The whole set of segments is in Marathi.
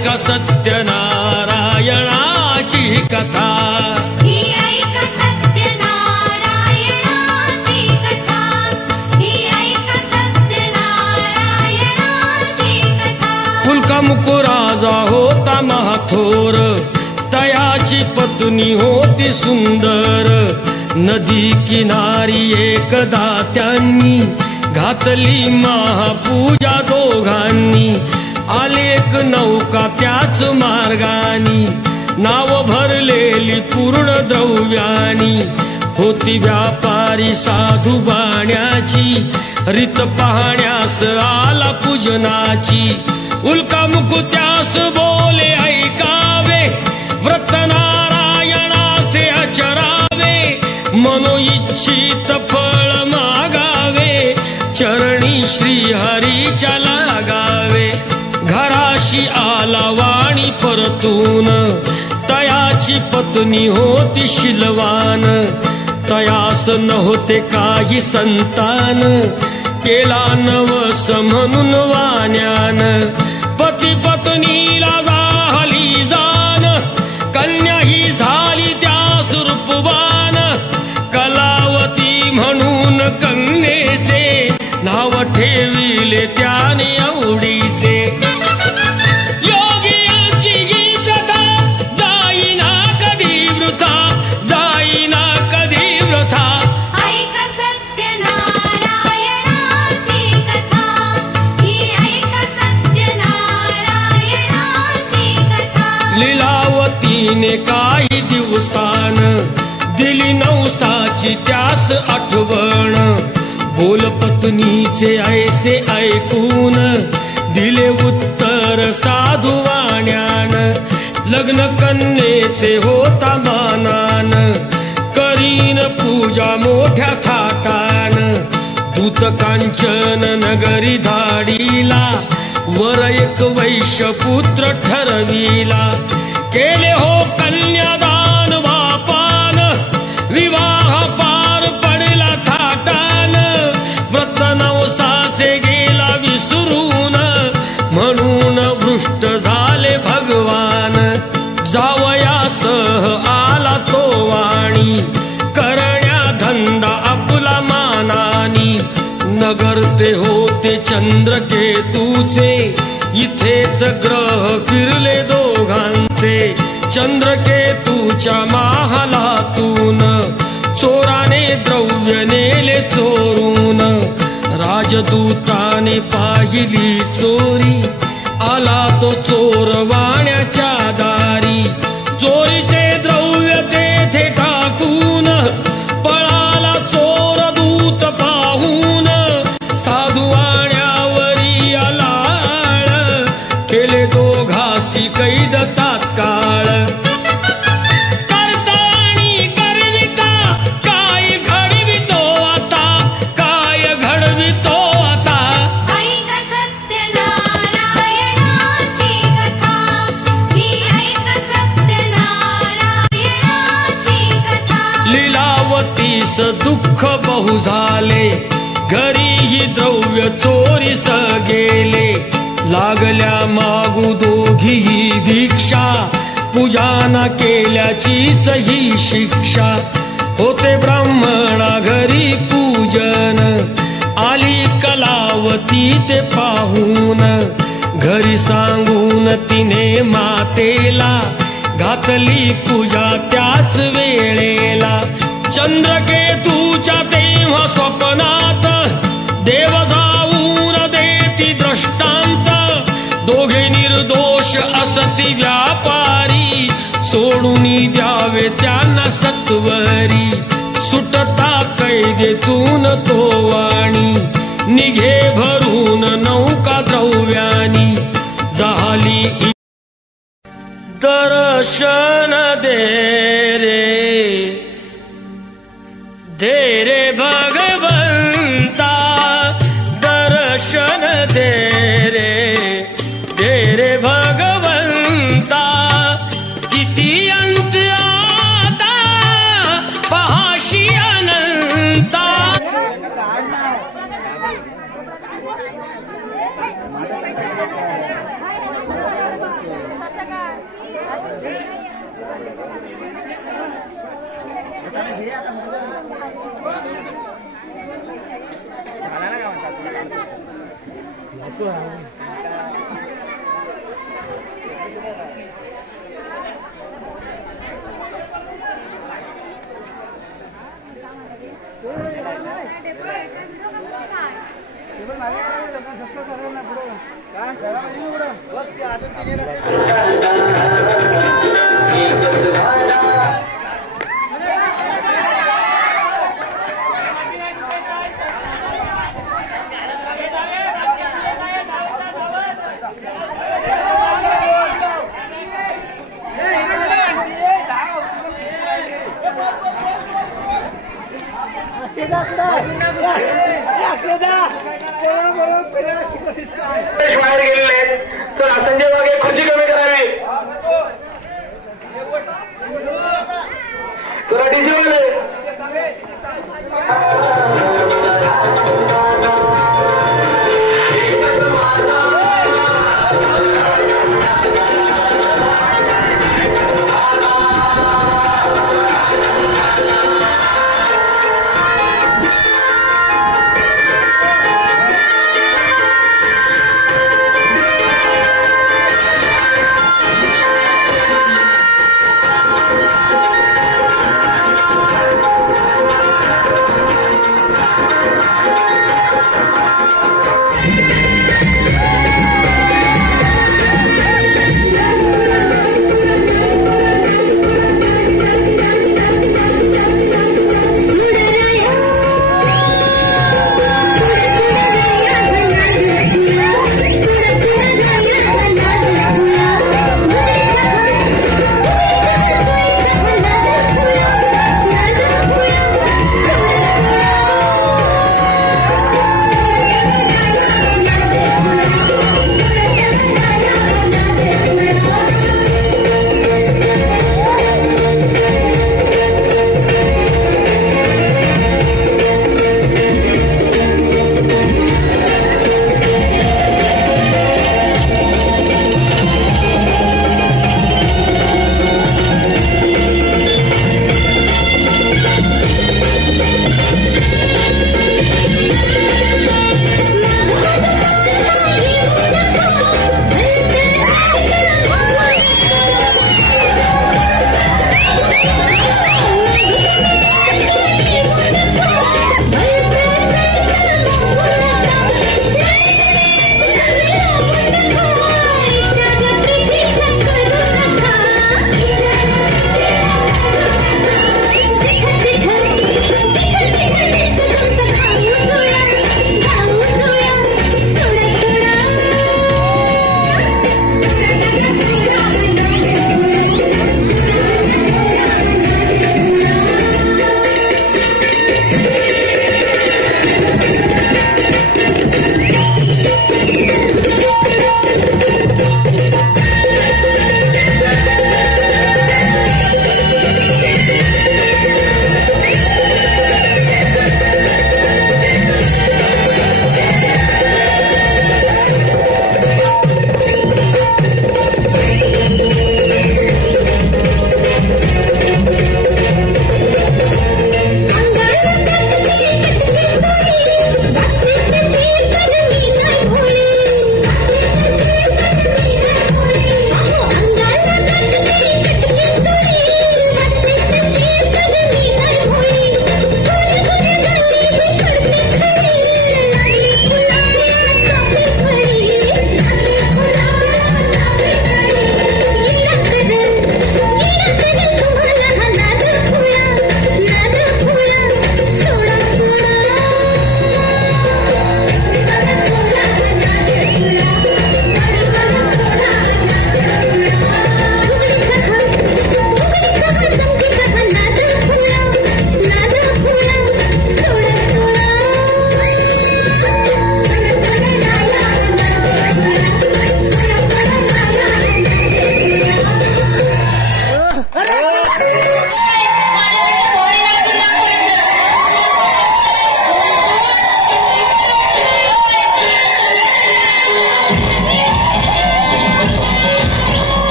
ऐका सत्यनारायणाची कथा, ही ऐका सत्यनारायणाची कथा, ही ऐका सत्यनारायणाची कथा। पुलकामुक राजा होता महाथोर, तयाची पत्नी होती सुंदर। नदी किनारी एकदा त्यांनी घातली महापूजा दोघांनी। आली एक नौका त्याच मार्गानी, नाव भरलेली पूर्ण द्रव्यानी। होती व्यापारी साधू बाण्याची, रीत पाहण्यास आला पूजनाची। उल्कामुक त्यास बोले ऐकावे, व्रत नारायणाचे आचरावे। मनोइच्छित फळ मागावे, चरणी श्रीहरीच्या लागावे। घराशी आला वाणी परतून, तयाची पत्नी होती शीलवान। तयास नव्हते काही संतान, केला नवस म्हणून वाण्यान। पती पत्नीला झाली जाण, कन्या ही झाली त्यास रूपवान। कलावती म्हणून कन्येचे, नाव ठेविले त्याने आवडीचे। योगियांची ही प्रथा, जाईना कधी वृथा, जाईना कधी वृथा। ऐका सत्यनारायणाची कथा, ही ऐका सत्यनारायणाची कथा। लीलावतीने काही दिवसान, दिली नवसाची त्यास आठवण। बोल पत्नीचे ऐसे ऐकून, दिले उत्तर साधू वाण्यान। लग्न कन्येचे होता मानान, करीन पूजा मोठ्या थाटान। दूत कांचन नगरी धाडीला, वर एक वैश्य पुत्र ठरविला। केले हो कन्यादान बापान, विवाह पार पडला थाटान। व्रत नवसाचे गेला विसरून, म्हणून भ्रष्ट झाले भगवान। जावयासह आला तो वाणी, करण्या धंदा आपला मानानी। नगर ते होते चंद्रकेतूचे, इथेच ग्रह फिरले दोघांचे। चंद्रकेतूच्या महालातून, चोराने द्रव्य नेले चोरून। राजदूताने पाहिली चोरी, आला तो चोर वाण्याच्या दारी। चोरीचे द्रव्य तेथे टाकून, पळाला चोर दूत पाहून। साधू वाण्यावरी आलाळ, केले दोघासी कैद तात्काळ। करता आणि करविता, काय घडवितो आता, काय घडवितो आता। ऐका सत्यनारायणाची कथा, ही ऐका सत्यनारायणाची कथा। लीलावतीस दुःख बहु झाले, घरीही द्रव्य चोरीस गेले। लागल्या मागू दोघीही भिक्षा, पूजाना केल्याचीच ही शिक्षा। होते ब्राह्मणा घरी पूजन, आली कलावती ते पाहून। घरी सांगून तिने मातेला, घातली पूजा त्याच वेळेला। चंद्रकेतूच्या तेव्हा स्वप्नात, देव जाऊन देती दृष्टांत। दोघे निर्दोष असती व्यापारी, सोडून द्यावे त्यांना सत्वरी। सुटता कैदेतून तो वाणी, निघे भरून नौका द्रव्यानी। झाली दर्शन दे रे भगवंता, दर्शन दे रे भगवंता। किती अंत आता पहाशी अनंता। बाहेर गेलेले तर संजय वाघे खुर्ची कमी करावी जरा डीजे वाले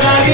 Rama